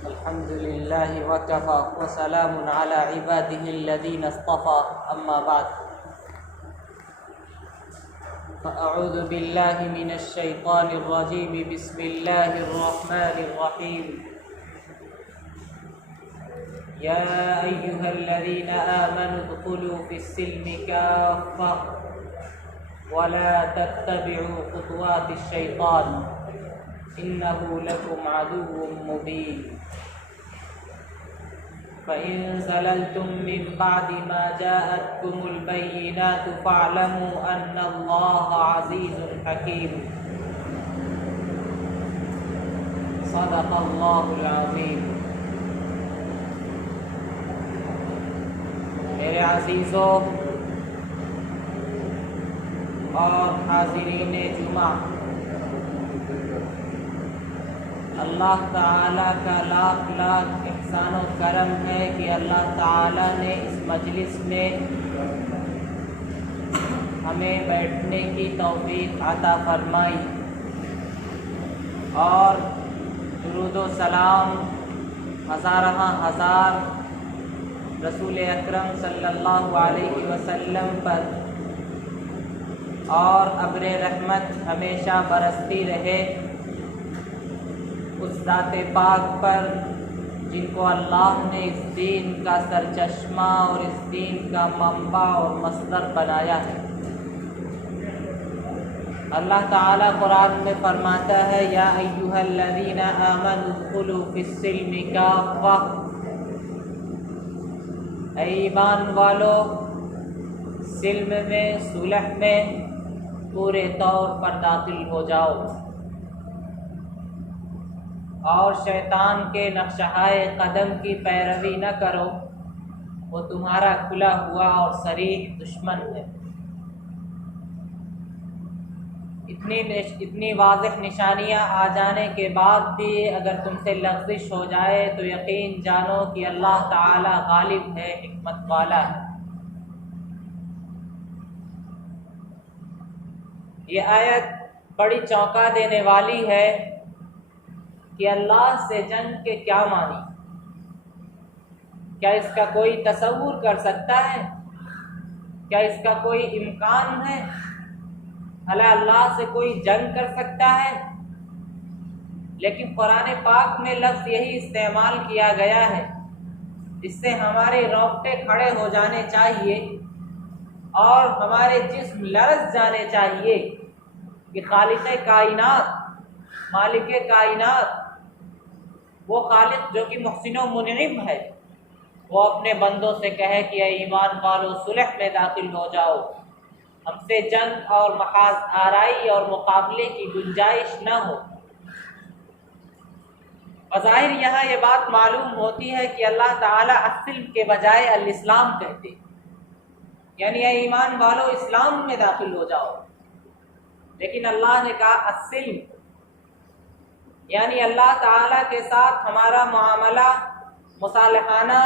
الحمد لله وكفى وسلام على عباده الذين اصطفى أما بعد فأعوذ بالله من الشيطان الرجيم بسم الله الرحمن الرحيم يا أيها الذين آمنوا ادخلوا في السلم كافة ولا تتبعوا خطوات الشيطان إنه لكم عدو مبين فإن زللتم من بعد ما جاءتكم البينات فاعلموا أن الله عزيز حكيم صدق الله العظيم۔ میرے عزیزوں اور حاضرین جمعہ، اللہ تعالیٰ کا لاکھ لاکھ احسان و کرم ہے کہ اللہ تعالیٰ نے اس مجلس میں ہمیں بیٹھنے کی توفیق عطا فرمائی اور درود و سلام ہزارہ ہزار رسول اکرم صلی اللہ علیہ وسلم پر اور ابر رحمت ہمیشہ برستی رہے اس ذات پاک پر جن کو اللہ نے اس دین کا سرچشمہ اور اس دین کا منبع اور مصدر بنایا ہے۔ اللہ تعالیٰ قرآن میں فرماتا ہے یا ایھا الذین آمنوا ادخلوا فی السلم کافۃ، اے ایمان والو سلم میں، صلح میں پورے طور پر داخل ہو جاؤ اور شیطان کے نقشہائے قدم کی پیروی نہ کرو، وہ تمہارا کھلا ہوا اور صریح دشمن ہے۔ اتنی واضح نشانیاں آ جانے کے بعد بھی اگر تم سے لغزش ہو جائے تو یقین جانو کہ اللہ تعالی غالب ہے، حکمت والا ہے۔ یہ آیت بڑی چونکا دینے والی ہے کہ اللہ سے جنگ کے کیا معنی؟ کیا اس کا کوئی تصور کر سکتا ہے؟ کیا اس کا کوئی امکان ہے؟ بھلا اللہ سے کوئی جنگ کر سکتا ہے؟ لیکن قرآن پاک میں لفظ یہی استعمال کیا گیا ہے، اس سے ہمارے رونگٹے کھڑے ہو جانے چاہیے اور ہمارے جسم لرز جانے چاہیے کہ خالق کائنات، مالک کائنات، وہ خالق جو کہ محسن و منعم ہے، وہ اپنے بندوں سے کہے کہ اے ایمان والو صلح میں داخل ہو جاؤ، ہم سے جنگ اور محاذ آرائی اور مقابلے کی گنجائش نہ ہو۔ بظاہر یہاں یہ بات معلوم ہوتی ہے کہ اللہ تعالیٰ السلم کے بجائے الاسلام کہتے، یعنی اے ایمان والو اسلام میں داخل ہو جاؤ، لیکن اللہ نے کہا السلم، یعنی اللہ تعالیٰ کے ساتھ ہمارا معاملہ مصالحانہ،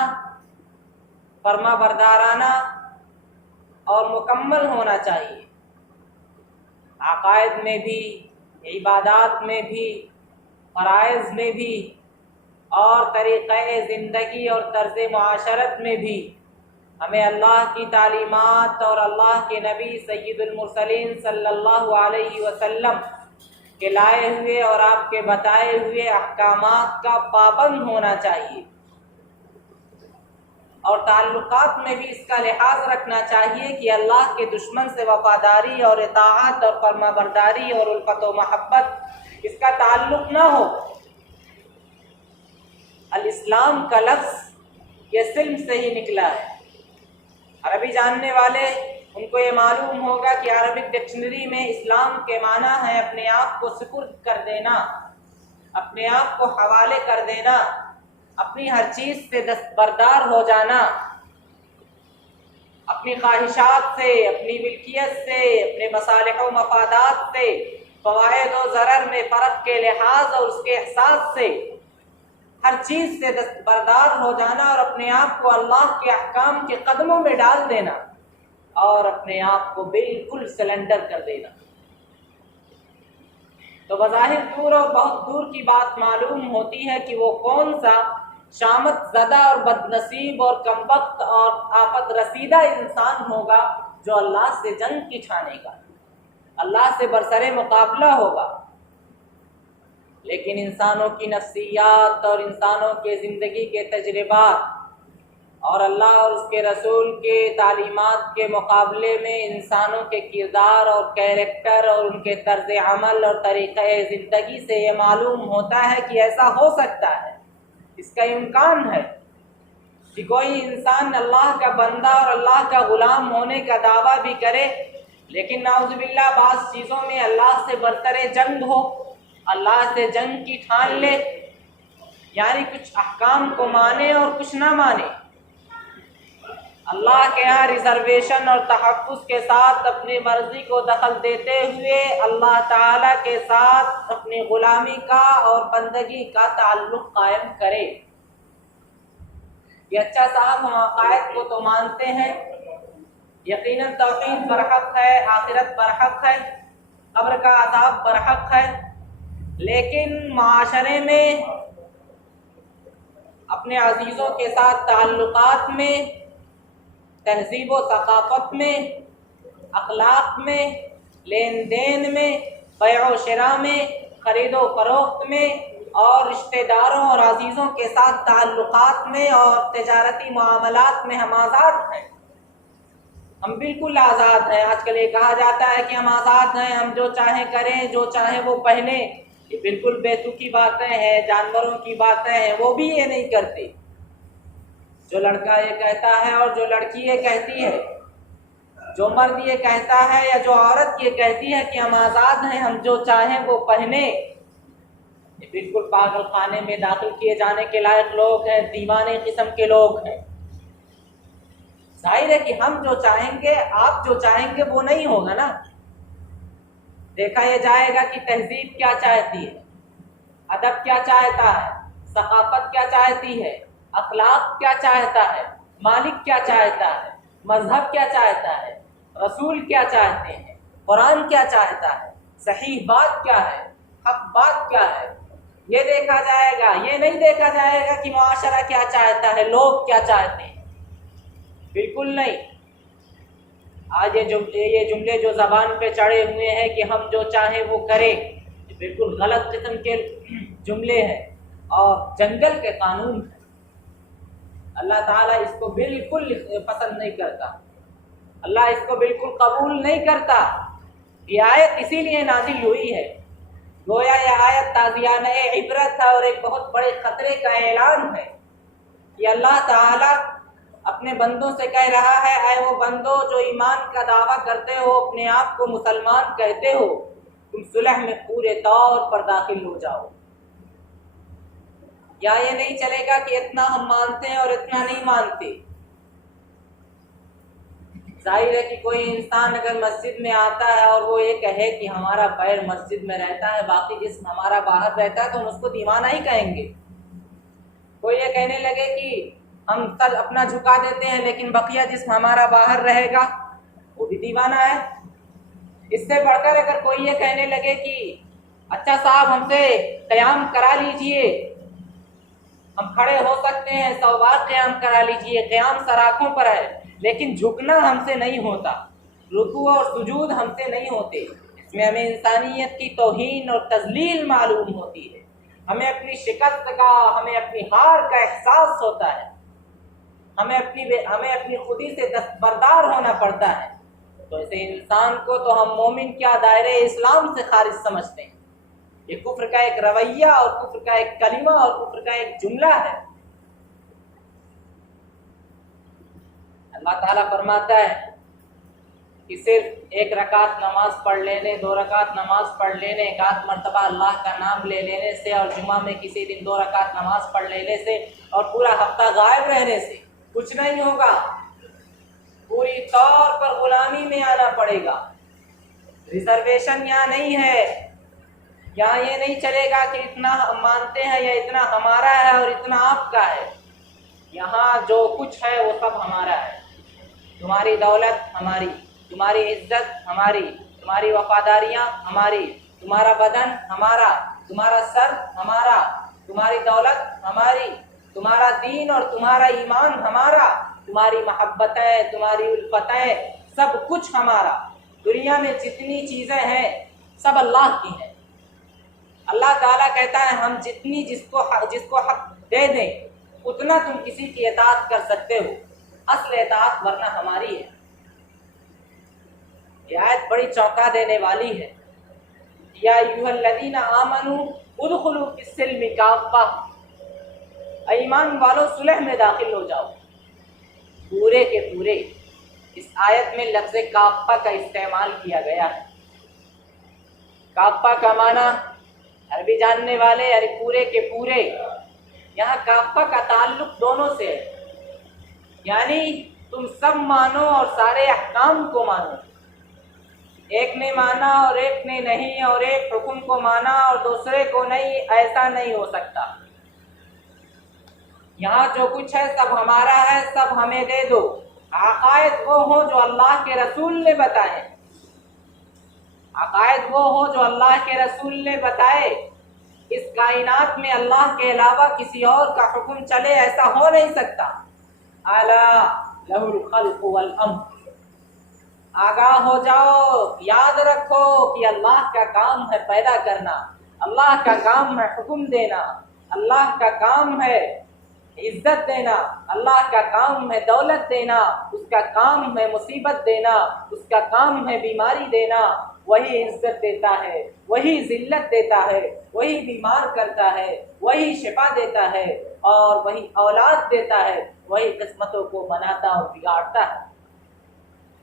فرما بردارانہ اور مکمل ہونا چاہیے، عقائد میں بھی، عبادات میں بھی، فرائض میں بھی اور طریقۂ زندگی اور طرز معاشرت میں بھی ہمیں اللہ کی تعلیمات اور اللہ کے نبی سید المرسلین صلی اللہ علیہ وسلم کے لائے ہوئے اور آپ کے بتائے ہوئے احکامات کا پابند ہونا چاہیے، اور تعلقات میں بھی اس کا لحاظ رکھنا چاہیے کہ اللہ کے دشمن سے وفاداری اور اطاعت اور فرما برداری اور الفت و محبت اس کا تعلق نہ ہو۔ الاسلام کا لفظ یہ سلم سے ہی نکلا ہے۔ عربی جاننے والے ان کو یہ معلوم ہوگا کہ عربک ڈکشنری میں اسلام کے معنی ہے اپنے آپ کو سپرد کر دینا، اپنے آپ کو حوالے کر دینا، اپنی ہر چیز سے دستبردار ہو جانا، اپنی خواہشات سے، اپنی ملکیت سے، اپنے مصالح و مفادات سے، فوائد و ضرر میں فرق کے لحاظ اور اس کے احساس سے ہر چیز سے دستبردار ہو جانا اور اپنے آپ کو اللہ کے احکام کے قدموں میں ڈال دینا اور اپنے آپ کو بالکل سلنڈر کر دینا۔ تو بظاہر دور اور بہت دور کی بات معلوم ہوتی ہے کہ وہ کون سا شامت زدہ اور بدنصیب اور کمبخت اور آفت رسیدہ انسان ہوگا جو اللہ سے جنگ کی ٹھانے گا، اللہ سے برسر مقابلہ ہوگا۔ لیکن انسانوں کی نفسیات اور انسانوں کے زندگی کے تجربات اور اللہ اور اس کے رسول کے تعلیمات کے مقابلے میں انسانوں کے کردار اور کیریکٹر اور ان کے طرز عمل اور طریقہ زندگی سے یہ معلوم ہوتا ہے کہ ایسا ہو سکتا ہے، اس کا امکان ہے کہ کوئی انسان اللہ کا بندہ اور اللہ کا غلام ہونے کا دعویٰ بھی کرے، لیکن نعوذ باللہ بعض چیزوں میں اللہ سے برتر جنگ ہو، اللہ سے جنگ کی ٹھان لے، یعنی کچھ احکام کو مانے اور کچھ نہ مانے، اللہ کے یہاں ریزرویشن اور تحفظ کے ساتھ اپنی مرضی کو دخل دیتے ہوئے اللہ تعالیٰ کے ساتھ اپنی غلامی کا اور بندگی کا تعلق قائم کرے۔ یہ اچھا صاحب ہم عقائد کو تو مانتے ہیں، یقیناً توحید برحق ہے، آخرت برحق ہے، قبر کا عذاب برحق ہے، لیکن معاشرے میں اپنے عزیزوں کے ساتھ تعلقات میں، تہذیب و ثقافت میں، اخلاق میں، لین دین میں، بیع و شراء میں، خرید و فروخت میں اور رشتہ داروں اور عزیزوں کے ساتھ تعلقات میں اور تجارتی معاملات میں ہم آزاد ہیں، ہم بالکل آزاد ہیں۔ آج کل یہ کہا جاتا ہے کہ ہم آزاد ہیں، ہم جو چاہیں کریں، جو چاہیں وہ پہنیں، یہ بالکل بیتوکی باتیں ہیں، جانوروں کی باتیں ہیں، وہ بھی یہ نہیں کرتے۔ جو لڑکا یہ کہتا ہے اور جو لڑکی یہ کہتی ہے، جو مرد یہ کہتا ہے یا جو عورت یہ کہتی ہے کہ ہم آزاد ہیں، ہم جو چاہیں وہ پہنیں، یہ بالکل پاگل خانے میں داخل کیے جانے کے لائق لوگ ہیں، دیوانے قسم کے لوگ ہیں۔ ظاہر ہے کہ ہم جو چاہیں گے، آپ جو چاہیں گے وہ نہیں ہوگا نا۔ دیکھا یہ جائے گا کہ تہذیب کیا چاہتی ہے، ادب کیا چاہتا ہے، ثقافت کیا چاہتی ہے، اخلاق کیا چاہتا ہے، مالک کیا چاہتا ہے، مذہب کیا چاہتا ہے، رسول کیا چاہتے ہیں، قرآن کیا چاہتا ہے، صحیح بات کیا ہے، حق بات کیا ہے، یہ دیکھا جائے گا۔ یہ نہیں دیکھا جائے گا کہ معاشرہ کیا چاہتا ہے، لوگ کیا چاہتے ہیں، بالکل نہیں۔ آج یہ جملے جو زبان پہ چڑھے ہوئے ہیں کہ ہم جو چاہیں وہ کریں، یہ بالکل غلط قسم کے جملے ہیں اور جنگل کے قانون ہیں۔ اللہ تعالیٰ اس کو بالکل پسند نہیں کرتا، اللہ اس کو بالکل قبول نہیں کرتا۔ یہ آیت اسی لیے نازل ہوئی ہے، گویا یہ آیت تازیانہ عبرت ہے اور ایک بہت بڑے خطرے کا اعلان ہے کہ اللہ تعالیٰ اپنے بندوں سے کہہ رہا ہے، اے وہ بندو جو ایمان کا دعویٰ کرتے ہو، اپنے آپ کو مسلمان کہتے ہو، تم صلح میں پورے طور پر داخل ہو جاؤ۔ یا یہ نہیں چلے گا کہ اتنا ہم مانتے ہیں اور اتنا نہیں مانتے۔ ظاہر ہے کہ کوئی انسان اگر مسجد میں آتا ہے اور وہ یہ کہے کہ ہمارا پیر مسجد میں رہتا ہے، باقی جسم ہمارا باہر رہتا ہے، تو ہم اس کو دیوانہ ہی کہیں گے۔ کوئی یہ کہنے لگے کہ ہم سر اپنا جھکا دیتے ہیں لیکن بقیہ جسم ہمارا باہر رہے گا، وہ بھی دیوانہ ہے۔ اس سے بڑھ کر اگر کوئی یہ کہنے لگے کہ اچھا صاحب ہم سے قیام کرا لیجئے، ہم کھڑے ہو سکتے ہیں، 100 بار قیام کرا لیجئے، قیام سراخوں پر ہے لیکن جھکنا ہم سے نہیں ہوتا، رکوع اور سجود ہم سے نہیں ہوتے، اس میں ہمیں انسانیت کی توہین اور تذلیل معلوم ہوتی ہے، ہمیں اپنی شکست کا، ہمیں اپنی ہار کا احساس ہوتا ہے، ہمیں اپنی خودی سے دستبردار ہونا پڑتا ہے۔ تو ایسے انسان کو تو ہم مومن کیا دائرہ اسلام سے خارج سمجھتے ہیں۔ یہ کفر کا ایک رویہ اور کفر کا ایک کلمہ اور کفر کا ایک جملہ ہے۔ اللہ تعالیٰ فرماتا ہے کہ صرف 1 رکعت نماز پڑھ لینے، 2 رکعت نماز پڑھ لینے، 1 آدھ مرتبہ اللہ کا نام لے لینے سے اور جمعہ میں کسی دن 2 رکعت نماز پڑھ لینے سے اور پورا ہفتہ غائب رہنے سے کچھ نہیں ہوگا، پوری طور پر غلامی میں آنا پڑے گا۔ ریزرویشن یہاں نہیں ہے، یہاں یہ نہیں چلے گا کہ اتنا ہم مانتے ہیں یا اتنا ہمارا ہے اور اتنا آپ کا ہے۔ یہاں جو کچھ ہے وہ سب ہمارا ہے، تمہاری دولت ہماری، تمہاری عزت ہماری، تمہاری وفاداریاں ہماری، تمہارا بدن ہمارا، تمہارا سر ہمارا، تمہاری دولت ہماری، تمہارا دین اور تمہارا ایمان ہمارا، تمہاری محبتیں، تمہاری الفتیں، سب کچھ ہمارا۔ دنیا میں جتنی چیزیں ہیں سب اللہ کی ہیں۔ اللہ تعالیٰ کہتا ہے ہم جتنی جس کو حق دے دیں اتنا تم کسی کی اطاعت کر سکتے ہو، اصل اطاعت ورنہ ہماری ہے۔ یہ آیت بڑی چونکا دینے والی ہے۔ یا ایھا الذین آمنوا ادخلوا فی السلم کافہ، ایمان والو صلح میں داخل ہو جاؤ پورے کے پورے۔ اس آیت میں لفظ کافہ کا استعمال کیا گیا ہے۔ کافہ کا معنی عربی جاننے والے یعنی پورے کے پورے، یہاں کافہ کا تعلق دونوں سے ہے، یعنی تم سب مانو اور سارے احکام کو مانو۔ ایک نے مانا اور ایک نے نہیں، اور ایک حکم کو مانا اور دوسرے کو نہیں، ایسا نہیں ہو سکتا۔ یہاں جو کچھ ہے سب ہمارا ہے، سب ہمیں دے دو۔ عقائد وہ ہوں جو اللہ کے رسول نے بتائے، عقائد وہ ہوں جو اللہ کے رسول نے بتائے۔ اس کائنات میں اللہ کے علاوہ کسی اور کا حکم چلے ایسا ہو نہیں سکتا۔ الا لہ الخلق والامر، آگاہ ہو جاؤ، یاد رکھو کہ اللہ کا کام ہے پیدا کرنا، اللہ کا کام ہے حکم دینا، اللہ کا کام ہے عزت دینا، اللہ کا کام ہے دولت دینا، اس کا کام ہے مصیبت دینا، اس کا کام ہے بیماری دینا۔ وہی عزت دیتا ہے، وہی ذلت دیتا ہے، وہی بیمار کرتا ہے، وہی شفا دیتا ہے، اور وہی اولاد دیتا ہے، وہی قسمتوں کو بناتا اور بگاڑتا ہے۔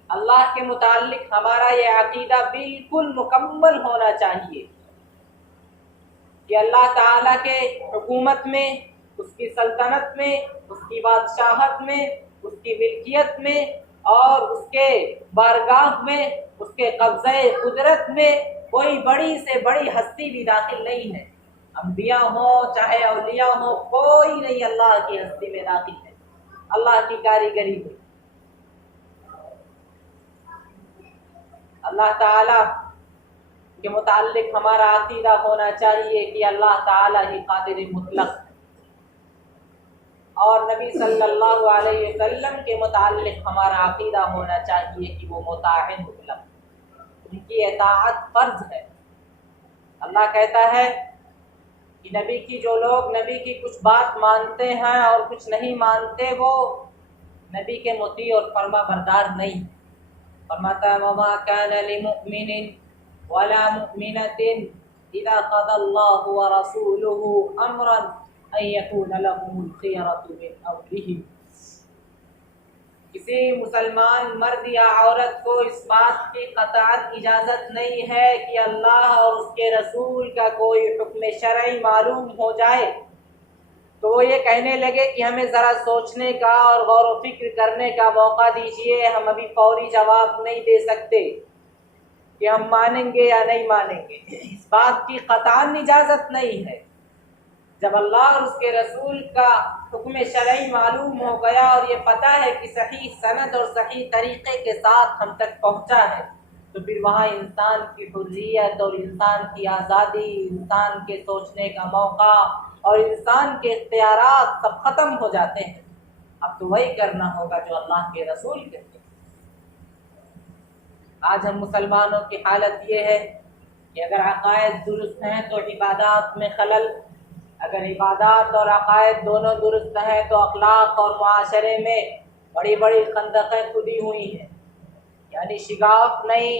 اللہ کے متعلق ہمارا یہ عقیدہ بالکل مکمل ہونا چاہیے کہ اللہ تعالیٰ کے حکومت میں، اس کی سلطنت میں، اس کی بادشاہت میں، اس کی ملکیت میں اور اس کے بارگاہ میں، اس کے قبضہ قدرت میں کوئی بڑی سے بڑی ہستی بھی داخل نہیں ہے۔ انبیاء ہوں چاہے اولیاء ہوں، کوئی نہیں اللہ کی ہستی میں داخل ہے، اللہ کی کاریگری میں۔ اللہ تعالیٰ کے متعلق ہمارا عقیدہ ہونا چاہیے کہ اللہ تعالیٰ ہی قادر مطلق ہے، اور نبی صلی اللہ علیہ وسلم کے متعلق ہمارا عقیدہ ہونا چاہیے کہ وہ مطاع مطلق، ان کی اطاعت فرض ہے۔ اللہ کہتا ہے کہ نبی کی جو لوگ نبی کی کچھ بات مانتے ہیں اور کچھ نہیں مانتے وہ نبی کے مطیع اور فرما بردار نہیں۔ فرماتا ہے وما كان لمؤمن ولا مؤمنة اذا قضى الله ورسوله امرا ان يكون لهم الخيرة من امرهم۔ کسی مسلمان مرد یا عورت کو اس بات کی قطعاً اجازت نہیں ہے کہ اللہ اور اس کے رسول کا کوئی حکم شرعی معلوم ہو جائے تو وہ یہ کہنے لگے کہ ہمیں ذرا سوچنے کا اور غور و فکر کرنے کا موقع دیجئے، ہم ابھی فوری جواب نہیں دے سکتے کہ ہم مانیں گے یا نہیں مانیں گے۔ اس بات کی قطعاً اجازت نہیں ہے۔ جب اللہ اور اس کے رسول کا حکم شرعی معلوم ہو گیا اور یہ پتہ ہے کہ صحیح سند اور صحیح طریقے کے ساتھ ہم تک پہنچا ہے، تو پھر وہاں انسان کی حریت اور انسان کی آزادی، انسان کے سوچنے کا موقع اور انسان کے اختیارات سب ختم ہو جاتے ہیں۔ اب تو وہی کرنا ہوگا جو اللہ کے رسول کہتے ہیں۔ آج ہم مسلمانوں کی حالت یہ ہے کہ اگر عقائد درست ہیں تو عبادات میں خلل، اگر عبادات اور عقائد دونوں درست ہیں تو اخلاق اور معاشرے میں بڑی بڑی خندقیں کھدی ہوئی ہیں، یعنی شگاف نہیں،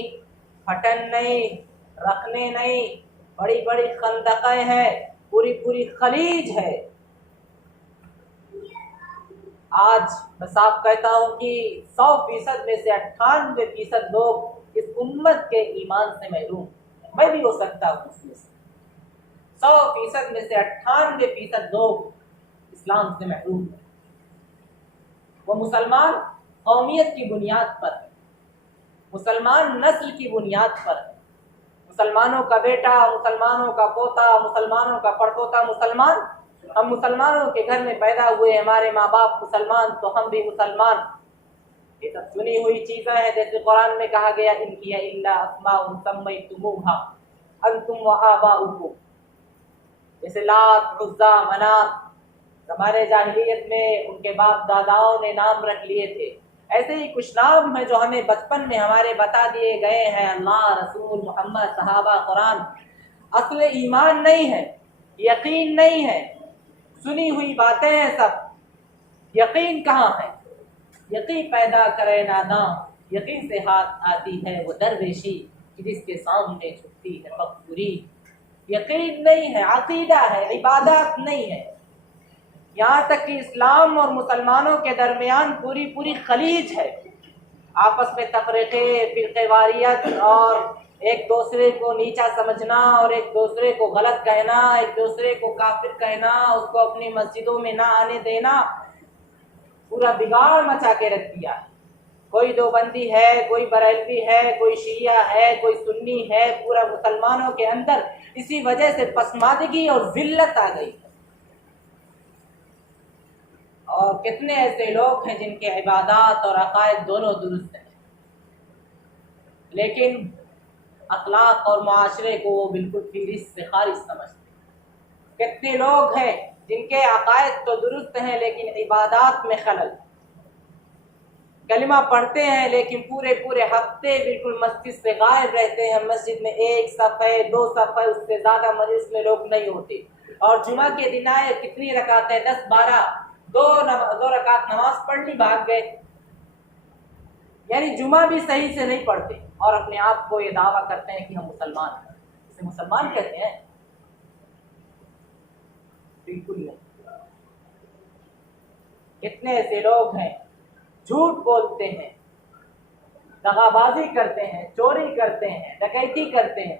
پھٹن نہیں، رکھنے نہیں، بڑی بڑی خندقیں ہیں، پوری پوری خلیج ہے۔ آج میں صاف کہتا ہوں کہ 100% میں سے 98% لوگ اس امت کے ایمان سے محروم، میں بھی ہو سکتا ہوں اس میں سے۔ 100% میں سے 98% لوگ اسلام سے محروم ہیں۔ وہ مسلمان قومیت کی بنیاد پر ہے، مسلمان نسل کی بنیاد پر ہے، مسلمانوں کا بیٹا، مسلمانوں کا پوتا، مسلمانوں کا پڑپوتا مسلمان، ہم مسلمانوں کے گھر میں پیدا ہوئے، ہمارے ماں باپ مسلمان تو ہم بھی مسلمان۔ یہ سب چنی ہوئی چیزیں ہیں، جیسے قرآن میں کہا گیا ان کی الا اسماء سمیتموها، انتم و آباؤکم، جیسے لات، عزا، منات ہمارے جاہلیت میں ان کے باپ داداؤں نے نام رکھ لیے تھے، ایسے ہی کچھ نام ہیں جو ہمیں بچپن میں ہمارے بتا دیے گئے ہیں، اللہ، رسول، محمد، صحابہ، قرآن۔ اصل ایمان نہیں ہے، یقین نہیں ہے، سنی ہوئی باتیں ہیں سب، یقین کہاں ہے؟ یقین پیدا کرے ناداں، یقین سے ہاتھ آتی ہے وہ درویشی، جس کے سامنے جھکتی ہے مغفوری۔ یقین نہیں ہے، عقیدہ ہے، عبادات نہیں ہے، یہاں تک کہ اسلام اور مسلمانوں کے درمیان پوری خلیج ہے، آپس میں تفریقے، فرقے واریت اور ایک دوسرے کو نیچا سمجھنا اور ایک دوسرے کو غلط کہنا، ایک دوسرے کو کافر کہنا، اس کو اپنی مسجدوں میں نہ آنے دینا، پورا بگاڑ مچا کے رکھ دیا۔ کوئی دیوبندی ہے، کوئی بریلوی ہے، کوئی شیعہ ہے، کوئی سنی ہے، پورا مسلمانوں کے اندر اسی وجہ سے پسماندگی اور ذلت آ گئی۔ اور کتنے ایسے لوگ ہیں جن کے عبادات اور عقائد دونوں درست ہیں، لیکن اخلاق اور معاشرے کو وہ بالکل فہرست سے خارج سمجھتے ہیں۔ کتنے لوگ ہیں جن کے عقائد تو درست ہیں لیکن عبادات میں خلل، کلمہ پڑھتے ہیں لیکن پورے ہفتے بالکل مسجد سے غائب رہتے ہیں، مسجد میں ایک صف ہے، 2 صف ہے، اس سے زیادہ مجلس میں لوگ نہیں ہوتے، اور جمعہ کے دن آئے کتنی رکعتیں، 10 12، 2 رکعت نماز پڑھ لی، بھاگ گئے، یعنی جمعہ بھی صحیح سے نہیں پڑھتے، اور اپنے آپ کو یہ دعویٰ کرتے ہیں کہ ہم مسلمان ہیں۔ اسے مسلمان کہتے ہیں؟ بالکل نہیں۔ کتنے ایسے لوگ ہیں جھوٹ بولتے ہیں، دغا بازی کرتے ہیں، چوری کرتے ہیں، ڈکیتی کرتے ہیں،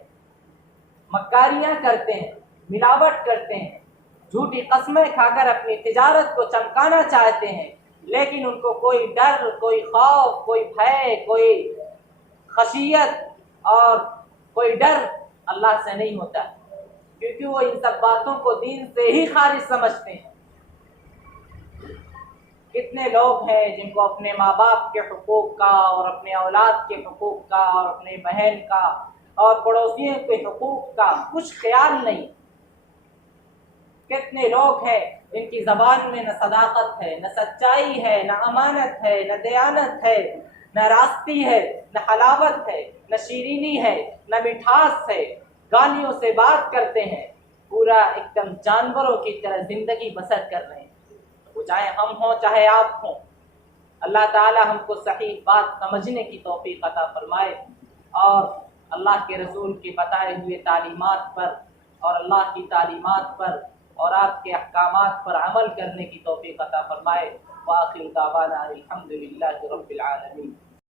مکاریاں کرتے ہیں، ملاوٹ کرتے ہیں، جھوٹی قسمیں کھا کر اپنی تجارت کو چمکانا چاہتے ہیں، لیکن ان کو کوئی ڈر، کوئی خوف، کوئی بھے، کوئی خشیت اور کوئی ڈر اللہ سے نہیں ہوتا، کیونکہ وہ ان سب باتوں کو دین سے ہی خارج سمجھتے ہیں۔ کتنے لوگ ہیں جن کو اپنے ماں باپ کے حقوق کا اور اپنے اولاد کے حقوق کا اور اپنے بہن کا اور پڑوسیوں کے حقوق کا کچھ خیال نہیں۔ کتنے لوگ ہیں جن کی زبان میں نہ صداقت ہے، نہ سچائی ہے، نہ امانت ہے، نہ دیانت ہے، نہ راستی ہے، نہ حلاوت ہے، نہ شیرینی ہے، نہ مٹھاس ہے، گالیوں سے بات کرتے ہیں، پورا ایک دم جانوروں کی طرح زندگی بسر کر رہے ہیں، وہ چاہے ہم ہوں چاہے آپ ہوں۔ اللہ تعالی ہم کو صحیح بات سمجھنے کی توفیق عطا فرمائے، اور اللہ کے رسول کے بتائے ہوئے تعلیمات پر اور اللہ کی تعلیمات پر اور آپ کے احکامات پر عمل کرنے کی توفیق عطا فرمائے۔ وآخر دعوانا الحمدللہ رب العالمین۔